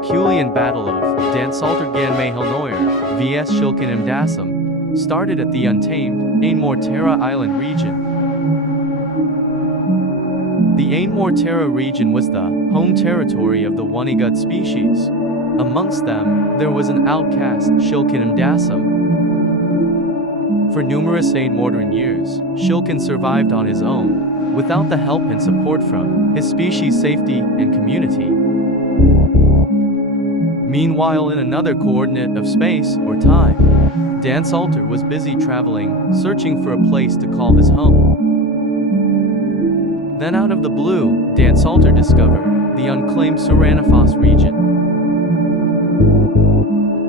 Herculean battle of Dansaltar gan Mahilnoir vs Shilqin Amdasam started at the untamed Ain-Mortera Island region. The Ain-Mortera region was the home territory of the Wanigut species. Amongst them, there was an outcast, Shilqin Amdasam. For numerous Ain-Morteran years, Shilqin survived on his own, without the help and support from his species' safety and community. Meanwhile, in another coordinate of space or time, Dansaltar was busy traveling, searching for a place to call his home. Then out of the blue, Dansaltar discovered the unclaimed Serenifos region.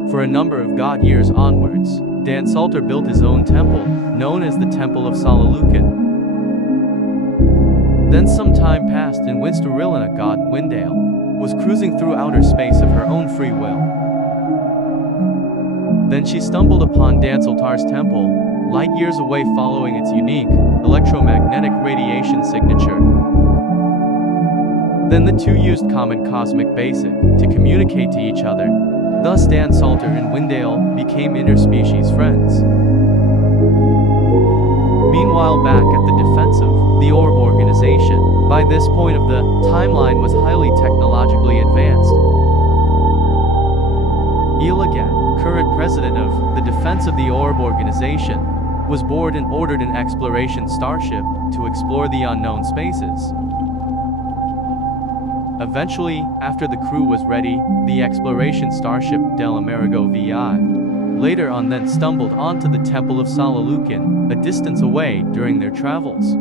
For a number of god years onwards, Dansaltar built his own temple, known as the Temple of Salalukan. Then some time passed and Winsterilina god Windale was cruising through outer space of her own free will. Then she stumbled upon Dansaltar's temple, light years away, following its unique electromagnetic radiation signature. Then the two used common cosmic basic to communicate to each other. Thus Dansaltar and Windale became interspecies friends. Meanwhile, back at the defensive, the Orb organization, by this point of the timeline, was highly technologically advanced. Ilagat, current president of the defense of the Orb organization, was bored and ordered an exploration starship to explore the unknown spaces. Eventually, after the crew was ready, the exploration starship Delamerigo VI later on then stumbled onto the Temple of Salalukan, a distance away, during their travels.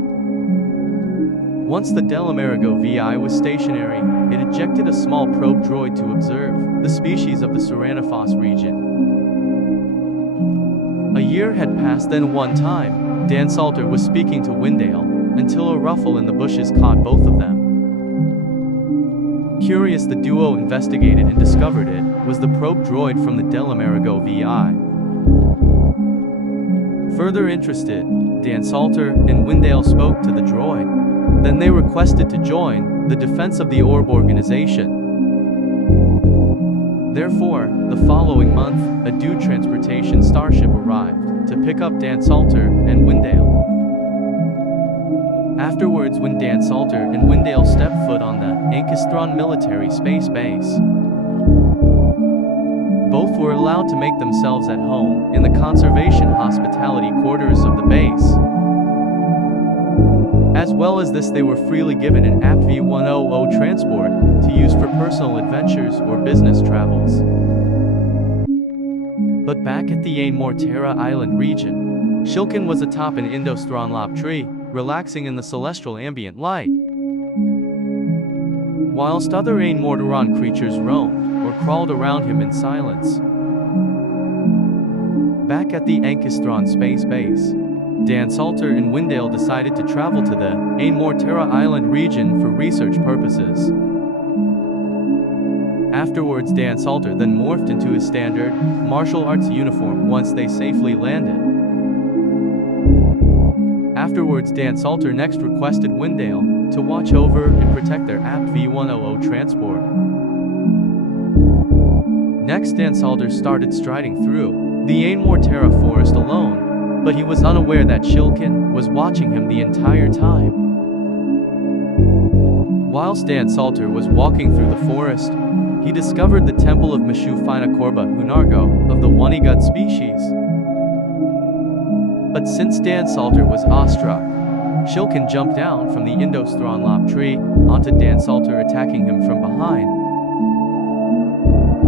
Once the Delamerigo VI was stationary, it ejected a small probe droid to observe the species of the Serenifos region. A year had passed, then one time, Dansaltar was speaking to Windale, until a ruffle in the bushes caught both of them. Curious, the duo investigated and discovered it was the probe droid from the Delamerigo VI. Further interested, Dansaltar and Windale spoke to the droid. Then they requested to join the defense of the Orb organization. Therefore, the following month, a due transportation starship arrived to pick up Dansaltar and Windale. Afterwards, when Dansaltar and Windale stepped foot on the Ankistron military space base, both were allowed to make themselves at home in the conservation hospitality quarters of the base. As well as this, they were freely given an APV-100 transport to use for personal adventures or business travels. But back at the Ain-Mortera Island region, Shilqin was atop an Indostronlop tree, relaxing in the celestial ambient light. Whilst other Ain-Morteran creatures roamed or crawled around him in silence. Back at the Ankistron space base, Dansaltar and Windale decided to travel to the Ain-Mortera Island region for research purposes. Afterwards, Dansaltar then morphed into his standard martial arts uniform once they safely landed. Afterwards, Dansaltar next requested Windale to watch over and protect their APV-100 transport. Next, Dansaltar started striding through the Ain-Mortera forest alone, but he was unaware that Shilqin was watching him the entire time. Whilst Dansaltar was walking through the forest, he discovered the temple of Mishu Finakorba Hunargo of the Wanigut species. But since Dansaltar was awestruck, Shilqin jumped down from the Indostronlop tree onto Dansaltar, attacking him from behind.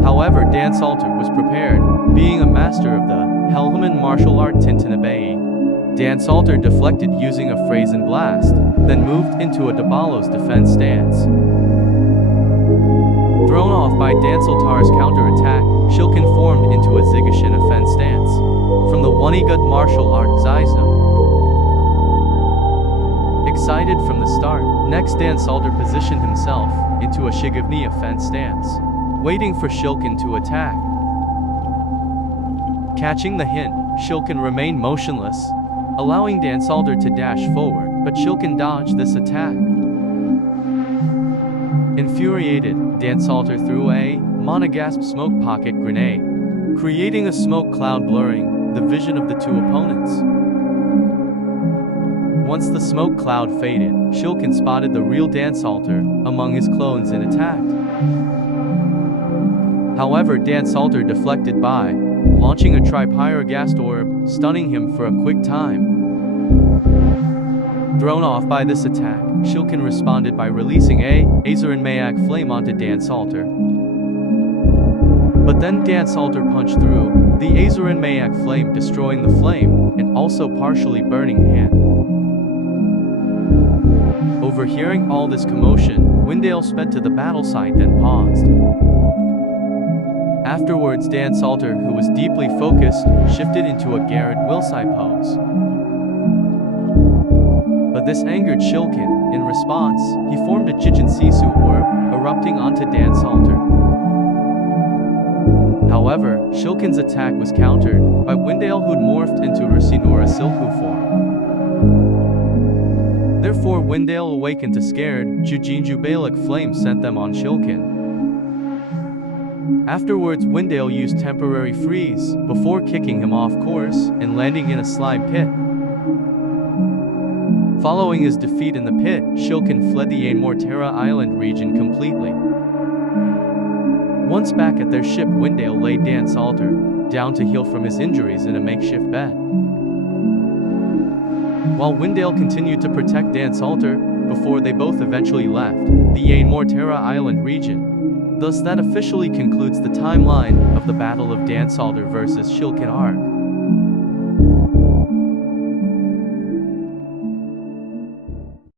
However, Dansaltar was prepared, being a master of the Helheman martial art Tintinabei. Dansaltar deflected using a Phrasen blast, then moved into a Dabalos defense stance. Thrown off by Dansaltar's counterattack, Shilqin formed into a Zigashin offense stance from the Wanigut martial art Zaisnam. Excited from the start, next Dansaltar positioned himself into a Shigavni offense stance, waiting for Shilqin to attack. Catching the hint, Shilqin remained motionless, allowing Dansaltar to dash forward, but Shilqin dodged this attack. Infuriated, Dansaltar threw a monogasp smoke pocket grenade, creating a smoke cloud blurring the vision of the two opponents. Once the smoke cloud faded, Shilqin spotted the real Dansaltar among his clones and attacked. However, Dansaltar deflected by, launching a tripyrogast orb, stunning him for a quick time. Thrown off by this attack, Shilqin responded by releasing a Azuran flame onto Dansaltar. But then Dansaltar punched through the Azuran flame, destroying the flame and also partially burning hand. Overhearing all this commotion, Windale sped to the battle site, then paused. Afterwards, Dansaltar, who was deeply focused, shifted into a Garrett Wilsai pose. But this angered Shilqin. In response, he formed a Chichen Sisu orb, erupting onto Dansaltar. However, Shilqin's attack was countered by Windale, who'd morphed into her Sinora Silku form. Therefore, Windale awakened to scared Jujinju Balik flame sent them on Shilqin. Afterwards, Windale used temporary freeze before kicking him off course and landing in a slime pit. Following his defeat in the pit, Shilqin fled the Ain-Mortera Island region completely. Once back at their ship, Windale laid Dansaltar down to heal from his injuries in a makeshift bed. While Windale continued to protect Dansaltar before they both eventually left the Ain-Mortera Island region. Thus that officially concludes the timeline of the Battle of Dansaltar vs. Shilqin arc.